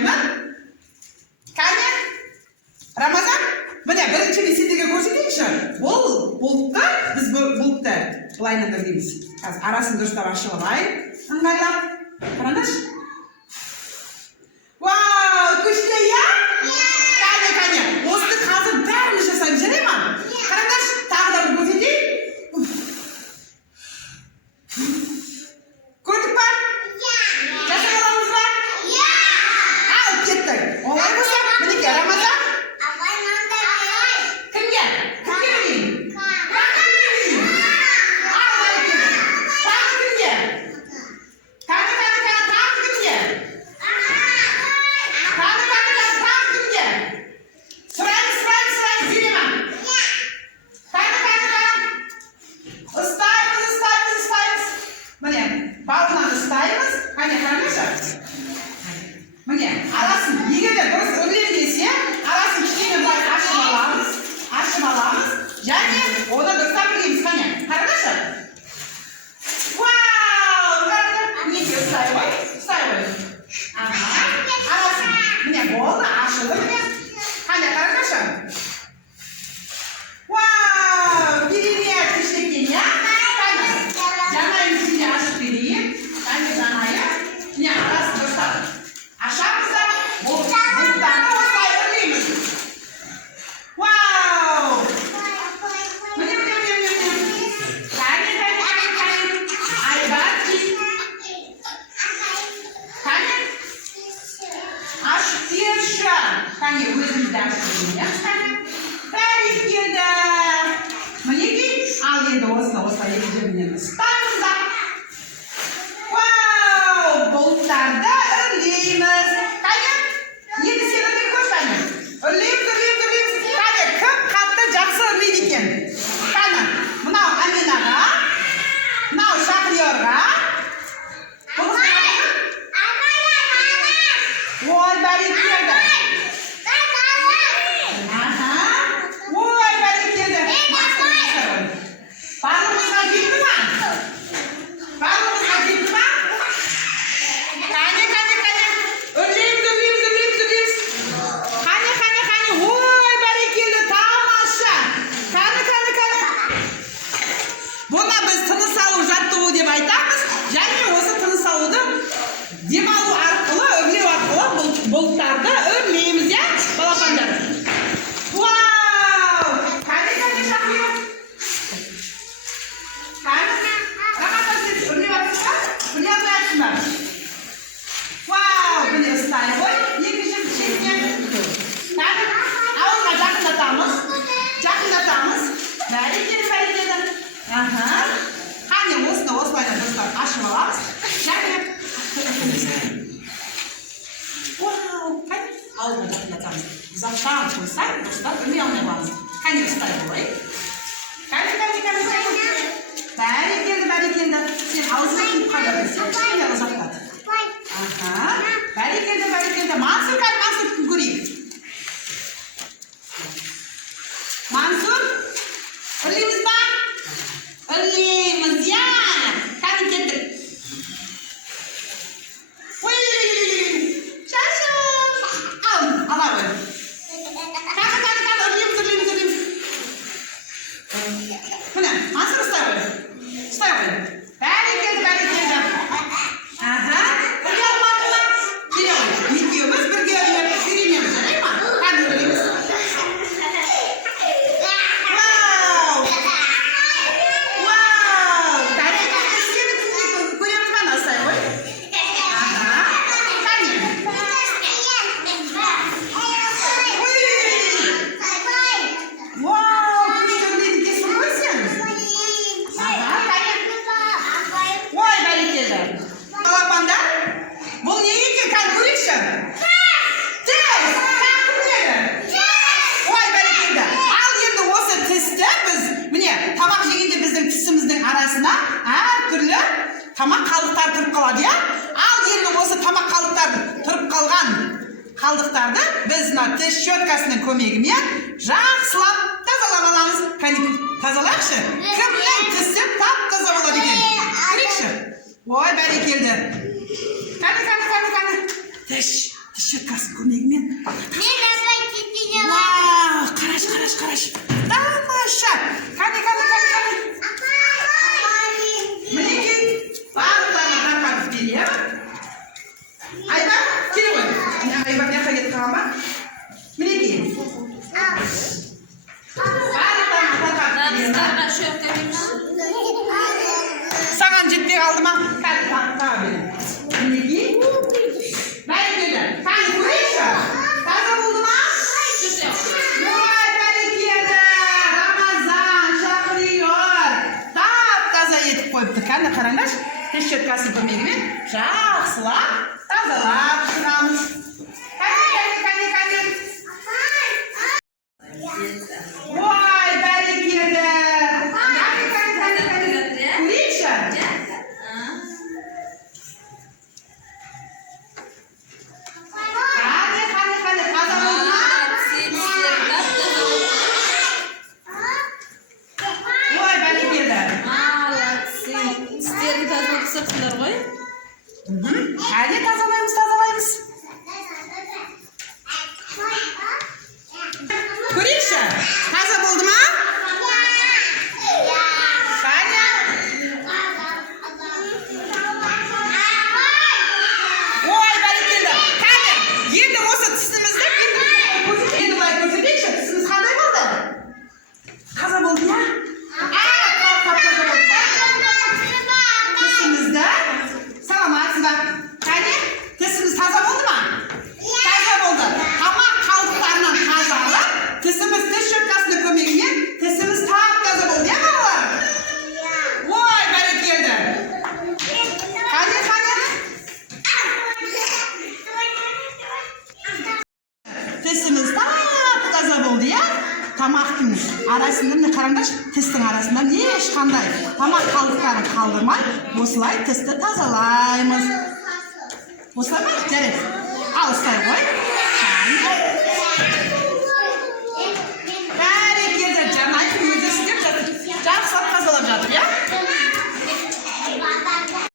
beraman. Qani? Ramazan, mana birinchi resetga ko'rsataylikchi. Bulutda biz bulutda laynerlaymiz. Hozir arasini do'stlab ochib olay. Ыңғайлап. Qaranglar. Vau, kuchli-ya? Qani. O'zini hozir barini jasaymiz, jarayman. Qaranglar, tag'da bir ko'rsataylik. Ko'rdikmi? Jasay olamizmi? Al, ketdik. Olay bo'lsa, meniki Ramazan. Kimga? Kimga bering? Tamam kaldıklar turip kaladi ya. Al endi o'sha tamam kaldıklar turip kalgan kaldıklarni biz tish щеткасының көмегімен жақсылап тазалап аламыз. Qani tozalayықшы. Kimning tishi tap-toza bo'ladi ekan. Qarangchi. Voy barakeldi. Qani. Tish Tish щеткасының көмегімен. Вау, қараш. Тамаша. Қане. Мінекей, барлығын тарқатып беремін. Айба, келе ғой. Айба, мына жаққа кетіп қалған ба? Мінекей. Барлығын тарқатып беремін. Саған жетпей қалды ма? Қазір таға беремін. Мінекей. Бәрекелді. Қане көрейінші? Таза болды ма? Ой, бәрекелді. Рамазан, Шахриор. Тап-таза етіп қойыпты. Қане қараңдаршы. Тіс щеткасының көмегімен жақсылап тазалап шығамыз. Қане. Ой, бәрекелді. Қане. Көрейінші? Қане, таза болды ма? Ой, бәрекелді. Сіздердің тазалық сұрсыңдар ғой? Әлде тазалаймыз. Көрейінші? Таза болды ма? Саня? Ой, бәрекелді. Қане, енді осы тісімізді енді былай көрсетейікші. Тісіміз қандай болды? Таза болды ма? Таза болды ма? Тісімізді саламатсыз ба? Қане, тісіміз таза болды ма? Таза болды. Тамақ қалдықтарынан тазалап, тісіміз тіс щеткасының көмегімен тісіміз тап-таза болды, иә балалар? Ой, бәрекелді. Қане. Тісіміз тап-таза болды, иә? Тамақтың арасында, міне қараңдаршы, тістің арасында ешқандай тамақ қалдықтарын қалдырмай, осылай тісті тазалаймыз. Осылай ма? Жарайды. Ал, ұстай ғой.